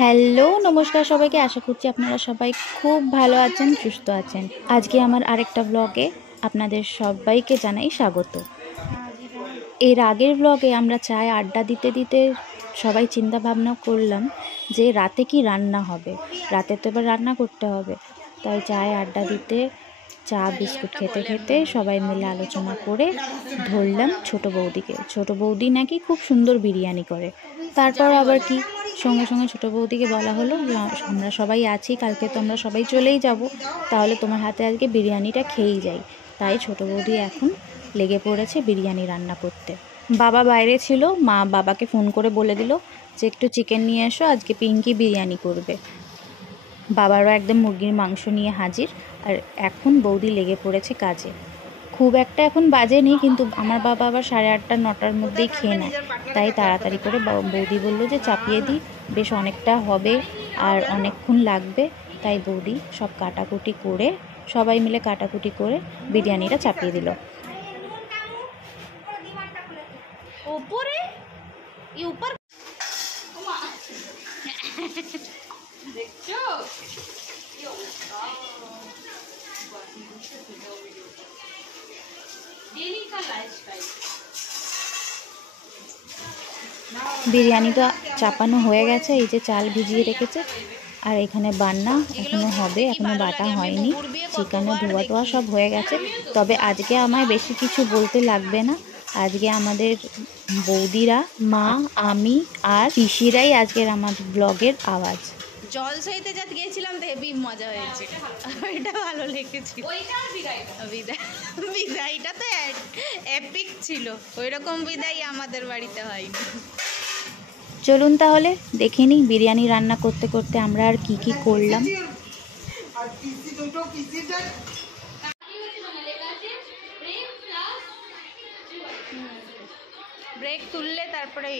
Hello নমস্কার সবাইকে, আশা করছি আপনারা সবাই খুব ভালো আছেন, সুস্থ আছেন। আজকে আমার আরেকটা ব্লগে আপনাদের সবাইকে জানাই স্বাগত। এর আগের ব্লগে আমরা চায়ে আড্ডা দিতে দিতে সবাই চিন্তা ভাবনা করলাম যে রাতে কি রান্না হবে। রাতে তো এবার রান্না করতে হবে, তাই চায়ে আড্ডা দিতে চা বিস্কুট খেতে খেতে সবাই মিলে আলোচনা করে ধরলাম ছোট বৌদিকে। ছোট বৌদি নাকি খুব সুন্দর বিরিয়ানি করে। তারপর আবার কি সঙ্গে সঙ্গে ছোটো বৌদিকে বলা হলো যে আমরা সবাই আছি, কালকে তো আমরা সবাই চলেই যাব, তাহলে তোমার হাতে আজকে বিরিয়ানিটা খেয়েই যাই। তাই ছোটো বৌদি এখন লেগে পড়েছে বিরিয়ানি রান্না করতে। বাবা বাইরে ছিল, মা বাবাকে ফোন করে বলে দিল যে একটু চিকেন নিয়ে এসো, আজকে পিঙ্কি বিরিয়ানি করবে। বাবারও একদম মুরগির মাংস নিয়ে হাজির, আর এখন বৌদি লেগে পড়েছে কাজে। খুব একটা এখন বাজে নেই, কিন্তু আমার বাবা আবার 8:30 9টার মধ্যেই খেয়ে নেয়, তাই তাড়াতাড়ি করে বৌদি বলল যে চাপিয়ে দিই, বেশ অনেকটা হবে আর অনেকক্ষণ লাগবে। তাই বৌদি সব কাটাকুটি করে, সবাই মিলে কাটাকুটি করে বিরিয়ানিটা চাপিয়ে দিল। বিরিয়ানি তো চাপানো হয়ে গেছে, এই যে চাল ভিজিয়ে রেখেছে, আর এখানে বান্না এখনো হবে, এখনো বাটা হয়নি। চিকেনে ধোয়া টোয়া সব হয়ে গেছে। তবে আজকে আমায় বেশি কিছু বলতে লাগবে না, আজকে আমাদের বৌদিরা, মা, আমি আর পিসিরাই আজকের আমার ব্লগের আওয়াজ। জল সইতে যাতে গিয়েছিলাম তো হেবি মজা হয়েছে, ওইটা ভালো লেগেছিল। বিদায়টা তো এপিক ছিল, ওই রকম বিদায় আমাদের বাড়িতে হয়নি। চলুন তাহলে দেখে নিই বিরিয়ানি রান্না করতে করতে আমরা আর কি কি করলাম। ব্রেক তুললে তারপরে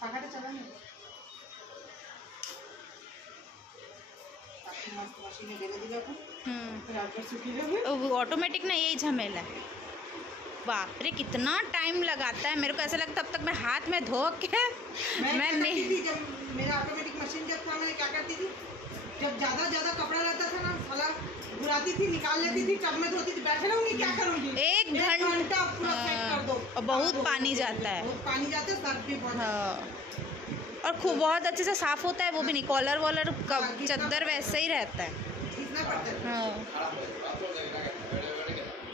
পাখাটা চালানো ऑटोमेटिक ना, यही झमेला है। बाप रे कितना टाइम लगाता है, मेरे को ऐसा लगता है तब तक मैं हाथ में धो के मैं नहीं। जब मेरा ऑटोमेटिक मशीन जब था, मैं क्या करती थी, जब ज़्यादा कपड़ा रहता था ना, साला घुराती थी, निकाल लेती थी, टब में धोती थी, बैठे रहूँगी क्या करूँगी। 1 घंटा पूरा सेट कर दो, और बहुत पानी जाता है, बहुत पानी जाता है, सर्फ भी बहुत। हाँ, और खूब बहुत अच्छे से साफ होता है, वो भी नहीं कॉलर वॉलर चद्दर वैसे ही रहता है। खींचना पड़ता है। हाँ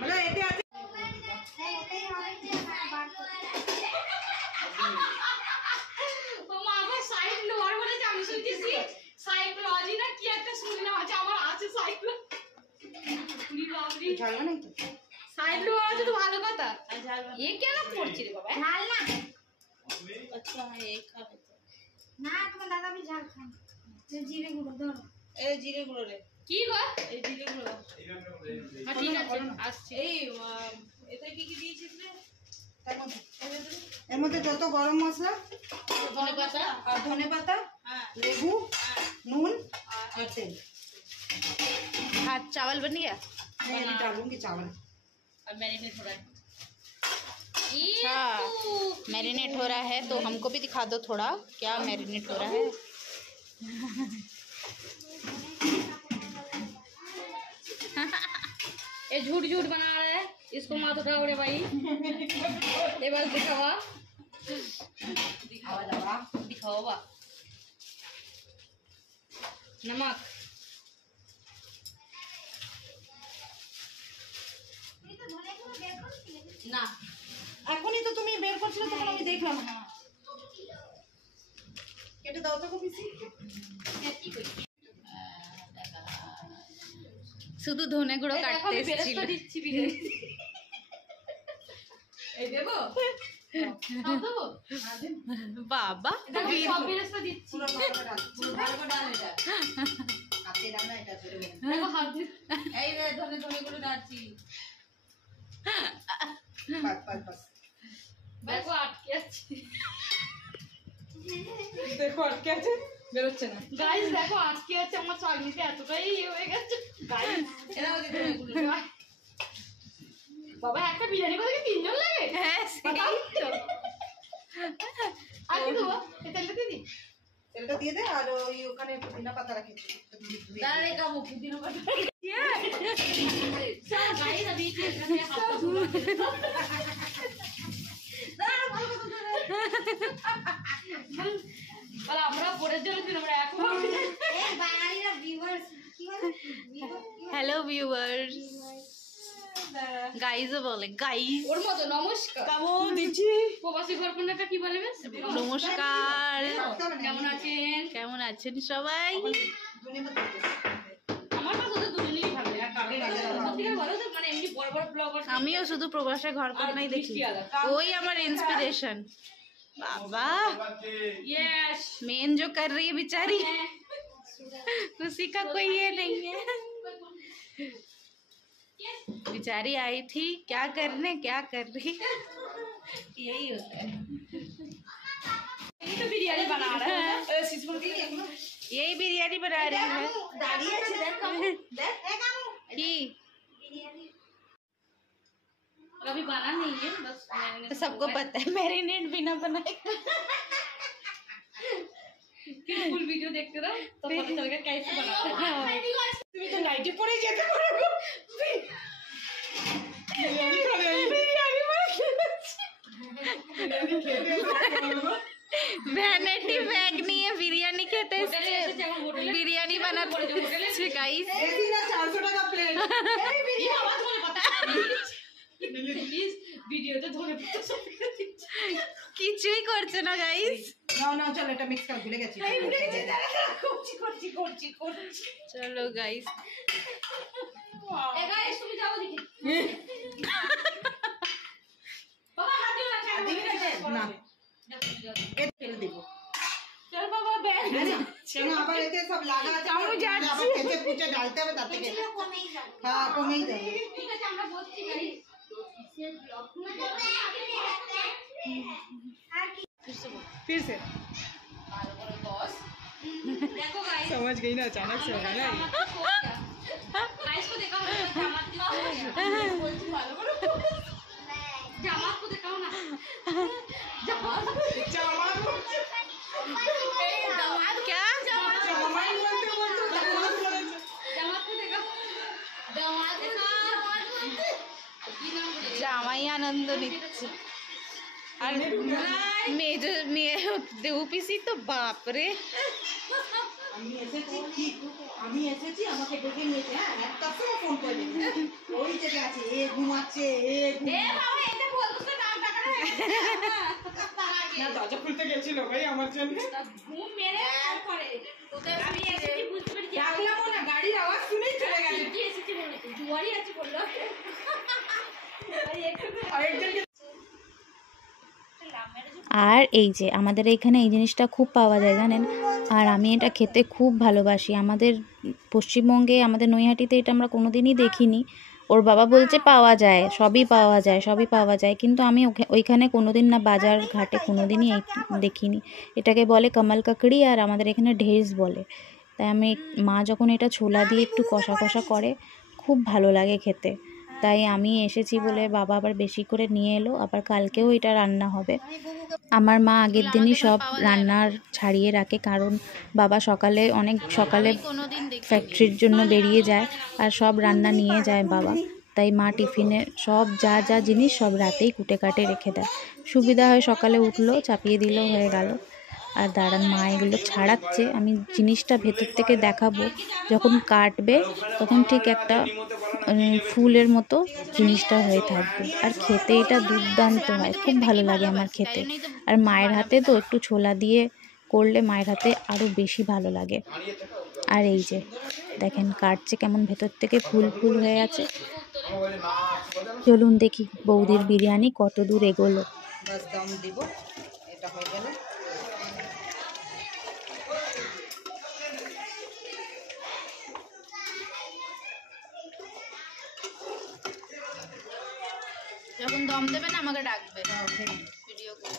मतलब ऐसे आते সাইড লোয়ার বলে আমি শুনতেছি সাইকোলজি না কি একটা শুনলাম, আছে আমার আছে সাইকোলজি। পুরি বাবরি ঝালনা नहीं तो সাইড লোয়ার আছে তো ভালো কথা। ये কেন করছিস রে বাবা? ঝাল না। अच्छा है एक खा लेते না, তোমার দাদা भी ঝাল খায়। যে জিরে গুঁড়ো ধরো, এই জিরে গুঁড়ো রে, কি গো এই জিরে গুঁড়ো। হ্যাঁ ঠিক আছে আসছে। এই এতে কি কি দিয়েছিস রে? এর মধ্যে যত গরম মশলা, ধনেপাতা আর ধনে পাতা, লেবু, नून और तेल। हाँ चावल बन गया। मैं अभी डालूंगी चावल। और मैरिनेट हो रहा है। अच्छा मैरिनेट हो रहा है, तो हमको भी दिखा दो थोड़ा क्या मैरिनेट हो रहा है। ये झूठ झूठ बना रहा है, इसको मत उठाओ रे भाई। ये बस दिखावा दिखाओ बा। नमक না এখনই তো তুমি বের করছিলে, তখন আমি দেখলাম। কেটে দাও তো পিসি। শুধু ধনে গুঁড়ো কাটতে এসেছিল। দিচ্ছি বিরিয়ানি এই দেবো সব দেবো বাবা সব বেরেস্তা দিচ্ছি পুরো ভালো ডাল, পুরো ভালো ডাল এটা। হাতে রান্না এটা করে বলে। দেখো হাত দিয়ে এই রে ধনে গুলো ডালছি। বাস দেখো আটকে আছে। দেখো আটকে আছে, বেরোচ্ছে না। গাইস দেখো আজকে আছে আমার চাকরিতে এতটাই ইয়ে হয়ে গেছে গাইস। এরাও দেখো এগুলো বাবা একটা বিরিয়ানি করতে 3 জন লাগে? হ্যাঁ बताओ तो। আর কি দেবো? এই তেলটা দিয়ে দিই। তেলটা দিয়ে দে আর ওই ওখানে পুদিনা পাতা রেখেছি দাঁড়ালে কামো পুদিনা পাতা। সব গাইস अभी এখানে হাত ধুলো। দাঁড়া ভালো কথা বল। বল আমরা পরের জন্য ছিল আমরা এখন এই বাঙালিরা ভিউয়ার্স কি বলে? হ্যালো ভিউয়ার্স, গাইজও বলে গাইজ। ওর মতো নমস্কার। কেমন দিচ্ছি প্রবাসী গল্পনাটা কি বলে বেশ? নমস্কার, কেমন আছেন? কেমন আছেন সবাই? আমার কাছে তো দুজনেই ভালো আর কাকে সত্যিকার বলো তো মানে এমনি বড় বড় ব্লগার আমিও শুধু প্রবাসে ঘর করনাই দেখি, ওই আমার इंस्पिरेशन। बाबा यस मेन जो कर रही है बेचारी, उसी का कोई ये नहीं है। बेचारी आई थी क्या करने, क्या कर रही, यही होता है। ये तो बिरयानी बना रहा है यही बिरयानी बना रही है দাঁড়িয়ে আছে দেখ কামু দেখ कि कभी बना नहीं है बस मैंने सबको पता है मैरिनेट बिना बनाए फुल वीडियो देखते रहो तो पता चलेगा कैसे बनाते हैं। তুমি তো নাইটি পরে যেতে পারো বিরিয়ানি খাবে বিরিয়ানি ভ্যানিটি ব্যাগ নিয়ে বিরিয়ানি খেতে হোটেলে এসেছে এখন হোটেলে বিরিয়ানি বানাতে গাইস। এসি না 400 টাকা প্লেট এই ये आवाज मुझे पता है प्लीज वीडियो तो धोने पड़ता सब কিছুই করছে না গাইস। না না চল এটা মিক্স কর ভুলে গেছি করছি চলো গাইস, ए गाइस तुम जाओ देखिए बाबा हाथ दियो ना না এ তেল দেব चल बाबा बैठ কেন আবার এতে সব লাগা আছে আবার কেটে পুচে ডালতে হবে তাতে কি হ্যাঁ কমেই যাবে ठीक है আমরা বলছি গাইস इसे ब्लॉग में फिर से बॉस देखो गाइस समझ गई ना अचानक से होगा ना गाइस को देखो জামাত को दिखाओ ना জামাत क्या জামাত को देखो জামাত কি নাম বলে জামাই আনন্দ নিচ্ছে আর দেউ পিসি তো বাপরে। আমি এসেছি আমাকে ডেকে নিয়েছে হ্যাঁ একটা সময় ফোন করে ওই জায়গায় আছে এ ঘুমাচ্ছে এ বাবা এটা বলতো তো নাম টাকা না দরজা খুলতে গেছিল ভাই আমার জন্য ঘুম মেরে করে তোকে আমি এসেছি বুঝতে পেরেছি ডাকলাম না গাড়ির আওয়াজ শুনেই চলে গেছে কি এসেছি বলে তো জুয়ারি আছে বললো আরেকজনকে আর এই যে আমাদের এইখানে এই জিনিসটা খুব পাওয়া যায় জানেন, আর আমি এটা খেতে খুব ভালোবাসি। আমাদের পশ্চিমবঙ্গে আমাদের নৈহাটিতে এটা আমরা কোনোদিনই দেখিনি। ওর বাবা বলছে পাওয়া যায়, সবই পাওয়া যায়, সবই পাওয়া যায়, কিন্তু আমি ওইখানে কোনোদিন না বাজার ঘাটে কোনোদিনই দেখিনি। এটাকে বলে কমল কাকড়ি আর আমাদের এখানে ঢেঁড়স বলে। তাই আমি মা যখন এটা ছোলা দিয়ে একটু কষা কষা করে খুব ভালো লাগে খেতে, তাই আমি এসেছি বলে বাবা আবার বেশি করে নিয়ে এলো। আবার কালকেও এটা রান্না হবে। আমার মা আগের দিনই সব রান্নার ছাড়িয়ে রাখে, কারণ বাবা অনেক সকালে কোনোদিন দেখি ফ্যাক্টরির জন্য বেরিয়ে যায় আর সব রান্না নিয়ে যায় বাবা। তাই মা টিফিনে সব যা যা জিনিস সব রাতেই কুটে কাটে রেখে দেয়, সুবিধা হয়। সকালে উঠলো চাপিয়ে দিল, হয়ে গেল। আর দাঁড়ান মা এগুলো ছাড়াচ্ছে, আমি জিনিসটা ভেতর থেকে দেখাবো। যখন কাটবে তখন ঠিক একটা ফুলের মতো জিনিসটা হয়ে থাকবে, আর খেতে এটা দুর্দান্ত হয়, খুব ভালো লাগে আমার খেতে। আর মায়ের হাতে তো একটু ছোলা দিয়ে করলে মায়ের হাতে আরও বেশি ভালো লাগে। আর এই যে দেখেন কাটছে কেমন ভেতর থেকে ফুল ফুল হয়ে আছে। চলুন দেখি বৌদির বিরিয়ানি কত দূর এগোলো। বাস দম দিব এটা হয়ে গেল যখন দম দেবে না আমাকে ডাকবে ভিডিও করে।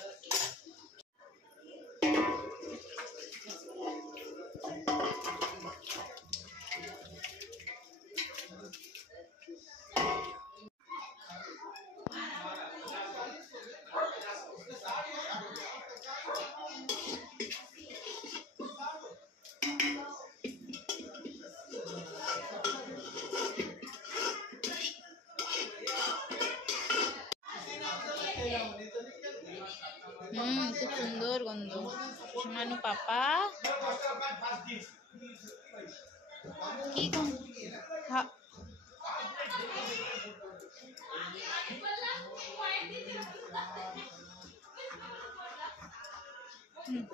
সুন্দর গন্ধ। সুষমানু পাপা কি গন্ধ?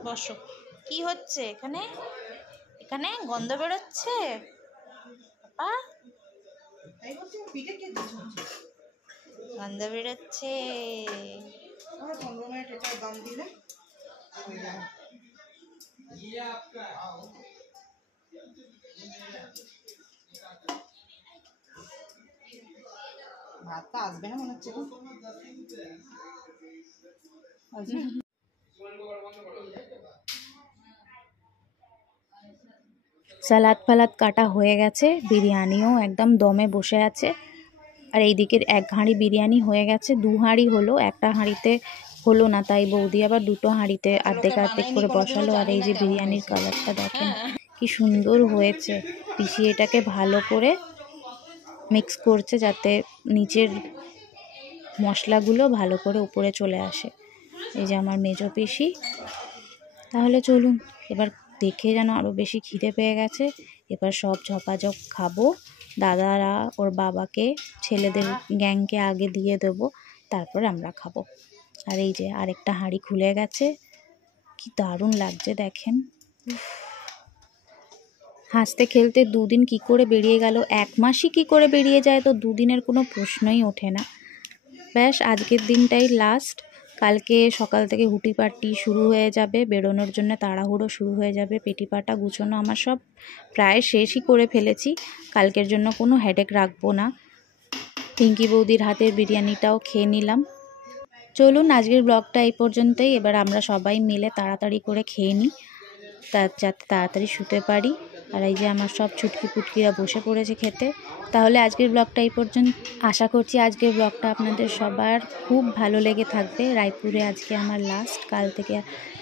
বসো। কি হচ্ছে এখানে? এখানে গন্ধ বেরোচ্ছে পাপা, তাই বলছি পিঠে কে দিচ্ছে? গন্ধ বেরোচ্ছে। 15 মিনিট এটা দম দিলে ভাতটা আসবে না মনে হচ্ছে। সালাদ ফালাদ কাটা হয়ে গেছে, বিরিয়ানিও একদম দমে বসে আছে। আর এইদিকে 1 হাঁড়ি বিরিয়ানি হয়ে গেছে, 2 হাঁড়ি হলো, একটা হাঁড়িতে হলো না, তাই বৌদি আবার 2টো হাঁড়িতে অর্ধেক অর্ধেক করে বসালো। আর এই যে বিরিয়ানির কালারটা দেখেন কি সুন্দর হয়েছে। পিসি এটাকে ভালো করে মিক্স করছে যাতে নিচের মশলাগুলো ভালো করে উপরে চলে আসে। এই যে আমার মেজো পিসি। তাহলে চলুন, এবার দেখে যেন আরও বেশি খিদে পেয়ে গেছে। এবার সব ঝপাঝপ খাবো। দাদারা ওর বাবাকে, ছেলেদের গ্যাংকে আগে দিয়ে দেবো, তারপর আমরা খাবো। আর এই যে আরেকটা হাঁড়ি খুলে গেছে, কি দারুণ লাগছে দেখেন। হাসতে খেলতে 2 দিন কী করে বেরিয়ে গেল, 1 মাসই কী করে বেরিয়ে যায়, তো 2 দিনের কোনো প্রশ্নই ওঠে না। ব্যাস আজকের দিনটাই লাস্ট। কালকে সকাল থেকে হুটি পাটি শুরু হয়ে যাবে, বেরোনোর জন্য তাড়াহুড়ো শুরু হয়ে যাবে। পেটি পাটা গুছোনো আমার সব প্রায় শেষই করে ফেলেছি, কালকের জন্য কোনো হেডেক রাখবো না। পিঙ্কি বৌদির হাতের বিরিয়ানিটাও খেয়ে নিলাম। চলুন আজকের ব্লগটা এই পর্যন্তই। এবার আমরা সবাই মিলে তাড়াতাড়ি করে খেয়ে নিই, যাতে তাড়াতাড়ি শুতে পারি। আর এই যে আমার সব ছুটকি পুটকিরা বসে পড়েছে খেতে। তাহলে আজকের ব্লগটা এই পর্যন্ত। আশা করছি আজকের ব্লগটা আপনাদের সবার খুব ভালো লেগে থাকবে। রায়পুরে আজকে আমার লাস্ট,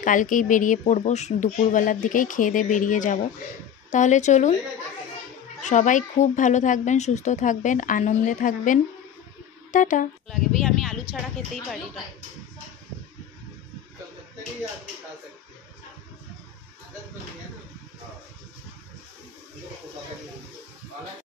কালকেই বেরিয়ে পড়বো, দুপুরবেলার দিকেই খেয়ে দিয়ে বেরিয়ে যাব। তাহলে চলুন, সবাই খুব ভালো থাকবেন, সুস্থ থাকবেন, আনন্দে থাকবেন। টাটা। লাগে ভাই, আমি আলু ছাড়া খেতেই পারি না।